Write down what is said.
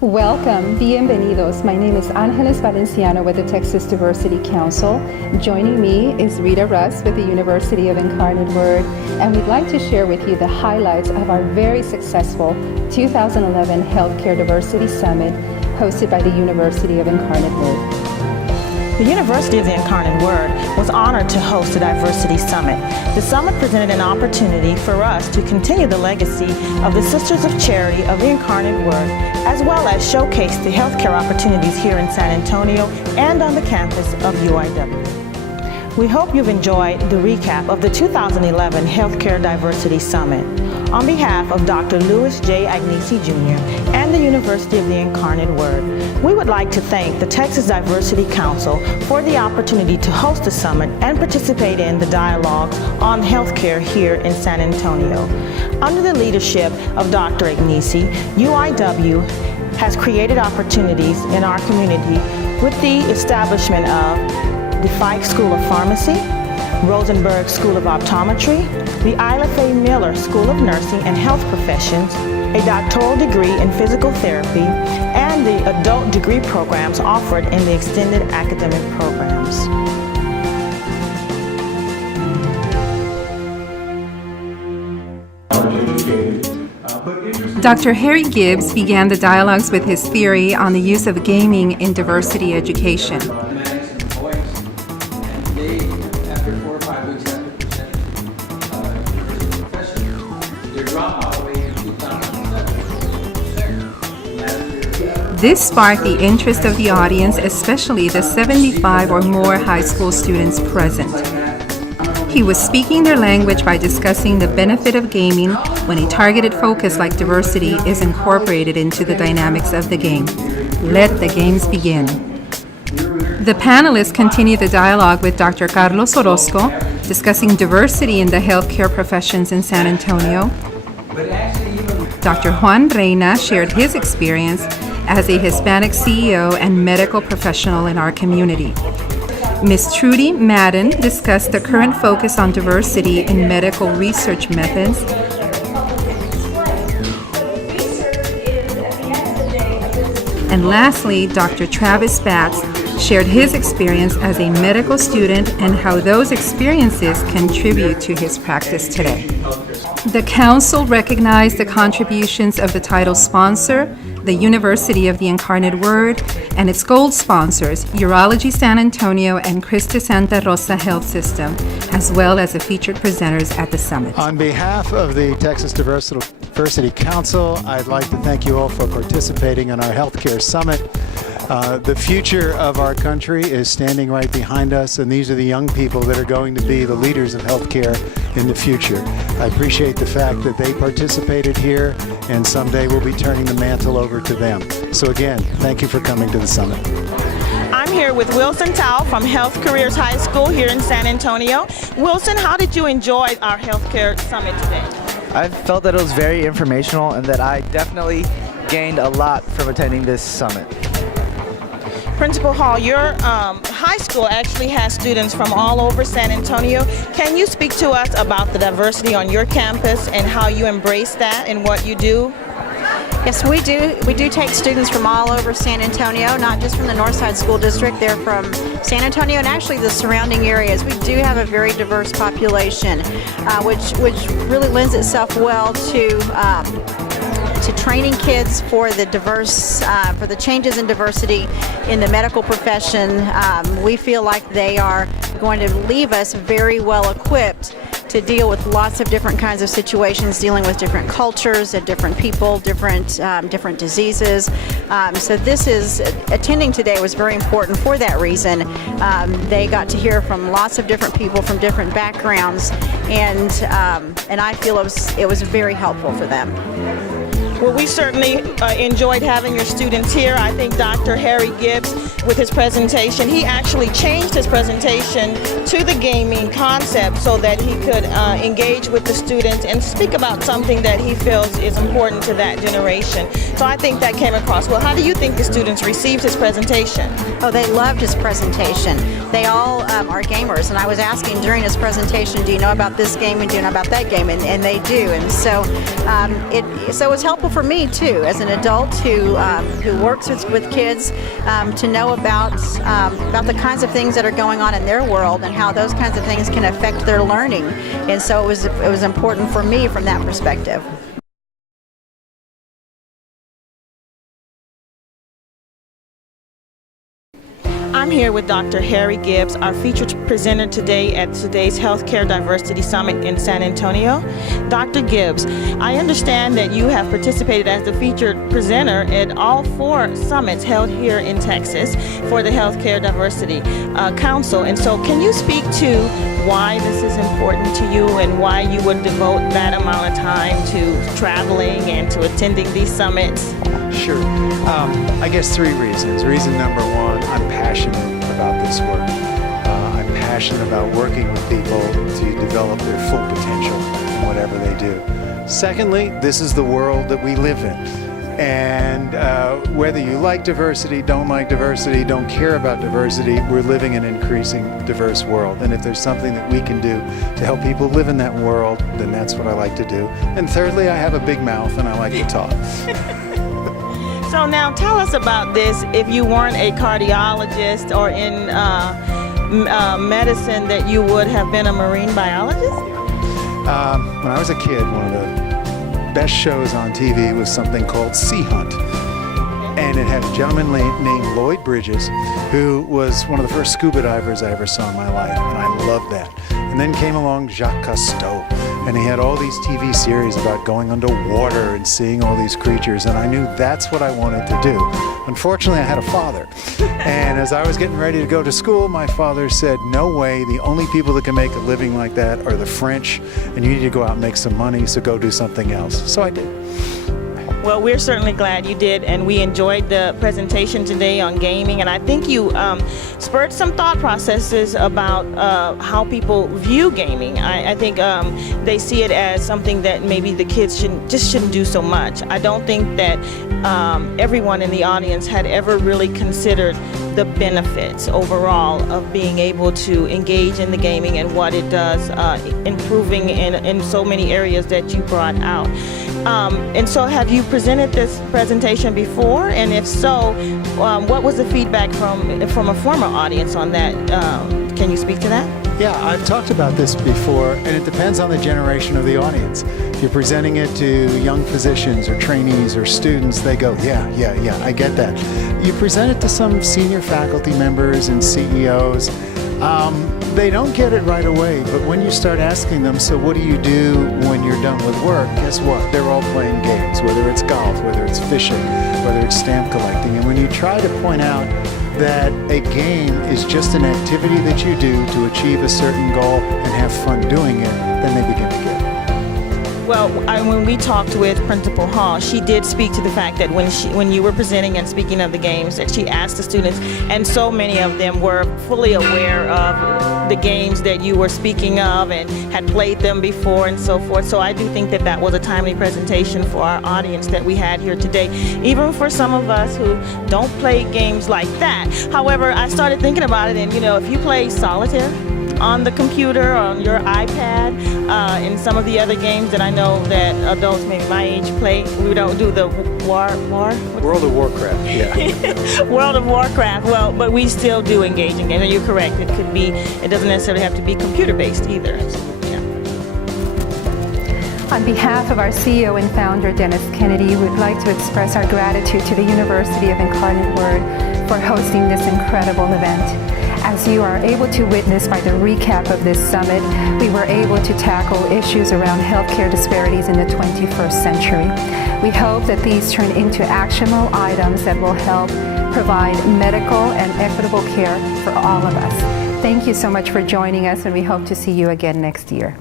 Welcome, bienvenidos. My name is Ángeles Valenciano with the Texas Diversity Council. Joining me is Rita Russ with the University of Incarnate Word, and we'd like to share with you the highlights of our very successful 2011 Healthcare Diversity Summit hosted by the University of Incarnate Word. The University of the Incarnate Word was honored to host the Diversity Summit. The summit presented an opportunity for us to continue the legacy of the Sisters of Charity of the Incarnate Word, as well as showcase the healthcare opportunities here in San Antonio and on the campus of UIW. We hope you've enjoyed the recap of the 2011 Healthcare Diversity Summit. On behalf of Dr. Louis J. Agnesi Jr. and the University of the Incarnate Word, we would like to thank the Texas Diversity Council for the opportunity to host the summit and participate in the dialogues on healthcare here in San Antonio. Under the leadership of Dr. Agnesi, UIW has created opportunities in our community with the establishment of the Fike School of Pharmacy, Rosenberg School of Optometry, the Ila Faye Miller School of Nursing and Health Professions, a doctoral degree in physical therapy, and the adult degree programs offered in the extended academic programs. Dr. Harry Gibbs began the dialogues with his theory on the use of gaming in diversity education. This sparked the interest of the audience, especially the 75 or more high school students present. He was speaking their language by discussing the benefit of gaming when a targeted focus like diversity is incorporated into the dynamics of the game. Let the games begin. The panelists continued the dialogue with Dr. Carlos Orozco, discussing diversity in the healthcare professions in San Antonio. Dr. Juan Reina shared his experience as a Hispanic CEO and medical professional in our community. Ms. Trudy Madden discussed the current focus on diversity in medical research methods. And lastly, Dr. Travis Batts shared his experience as a medical student and how those experiences contribute to his practice today. The Council recognized the contributions of the title sponsor, the University of the Incarnate Word, and its gold sponsors, Urology San Antonio and Christus Santa Rosa Health System, as well as the featured presenters at the summit. On behalf of the Texas Diversity Council, I'd like to thank you all for participating in our Healthcare Summit. The future of our country is standing right behind us, and these are the young people that are going to be the leaders of healthcare in the future. I appreciate the fact that they participated here, and someday we'll be turning the mantle over to them. So again, thank you for coming to the summit. I'm here with Wilson Tao from Health Careers High School here in San Antonio. Wilson, how did you enjoy our Healthcare Summit today? I felt that it was very informational and that I definitely gained a lot from attending this summit. Principal Hall, your high school actually has students from all over San Antonio. Can you speak to us about the diversity on your campus and how you embrace that in what you do? Yes, we do. We do take students from all over San Antonio, not just from the Northside School District. They're from San Antonio and actually the surrounding areas. We do have a very diverse population, which really lends itself well to training kids for the for the changes in diversity in the medical profession. We feel like they are going to leave us very well equipped to deal with lots of different kinds of situations, dealing with different cultures and different people, different diseases. So attending today was very important for that reason. They got to hear from lots of different people from different backgrounds, and I feel it was very helpful for them. Well, we certainly enjoyed having your students here. I think Dr. Harry Gibbs with his presentation. He actually changed his presentation to the gaming concept so that he could engage with the students and speak about something that he feels is important to that generation. So I think that came across well. How do you think the students received his presentation? Oh, they loved his presentation. They all are gamers, and I was asking during his presentation, do you know about this game and do you know about that game? And they do. And so it was helpful for me too, as an adult who works with kids, to know about the kinds of things that are going on in their world and how those kinds of things can affect their learning. And so it was important for me from that perspective. I'm here with Dr. Harry Gibbs, our featured presenter today at today's Healthcare Diversity Summit in San Antonio. Dr. Gibbs, I understand that you have participated as the featured presenter at all 4 summits held here in Texas for the Healthcare Diversity Council. And so can you speak to why this is important to you and why you would devote that amount of time to traveling and to attending these summits? Sure. I guess 3 reasons. Reason number 1, I'm passionate about this work. I'm passionate about working with people to develop their full potential in whatever they do. Secondly, this is the world that we live in. And whether you like diversity, don't care about diversity, we're living in an increasing diverse world. And if there's something that we can do to help people live in that world, then that's what I like to do. And thirdly, I have a big mouth and I like to talk. So now tell us about this. If you weren't a cardiologist or in medicine, that you would have been a marine biologist? When I was a kid, one of the best shows on TV was something called Sea Hunt. And it had a gentleman named Lloyd Bridges, who was one of the first scuba divers I ever saw in my life, and I loved that. And then came along Jacques Cousteau, and he had all these TV series about going underwater and seeing all these creatures, and I knew that's what I wanted to do. Unfortunately, I had a father, and as I was getting ready to go to school, my father said, no way, the only people that can make a living like that are the French, and you need to go out and make some money, so go do something else. So I did. Well, we're certainly glad you did, and we enjoyed the presentation today on gaming, and I think you spurred some thought processes about how people view gaming. I think they see it as something that maybe the kids shouldn't do so much. I don't think that everyone in the audience had ever really considered the benefits overall of being able to engage in the gaming and what it does, improving in so many areas that you brought out. And so have you presented this presentation before? And if so, what was the feedback from a former audience on that? Can you speak to that? Yeah, I've talked about this before, and it depends on the generation of the audience. If you're presenting it to young physicians or trainees or students, they go, yeah, I get that. You present it to some senior faculty members and CEOs, they don't get it right away, but when you start asking them, so what do you do when you're done with work? Guess what? They're all playing games, whether it's golf, whether it's fishing, whether it's stamp collecting. And when you try to point out that a game is just an activity that you do to achieve a certain goal and have fun doing it, then they begin to get it. Well, when we talked with Principal Hall, she did speak to the fact that when you were presenting and speaking of the games, that she asked the students, and so many of them were fully aware of the games that you were speaking of and had played them before and so forth. So I do think that that was a timely presentation for our audience that we had here today, even for some of us who don't play games like that. However, I started thinking about it, and if you play solitaire on the computer or on your iPad, and some of the other games that I know that adults maybe my age play. We don't do the World of Warcraft, yeah. World of Warcraft, well, but we still do engage in games, and you're correct. It doesn't necessarily have to be computer-based either. Yeah. On behalf of our CEO and founder, Dennis Kennedy, we'd like to express our gratitude to the University of Incarnate Word for hosting this incredible event. As you are able to witness by the recap of this summit, we were able to tackle issues around healthcare disparities in the 21st century. We hope that these turn into actionable items that will help provide medical and equitable care for all of us. Thank you so much for joining us, and we hope to see you again next year.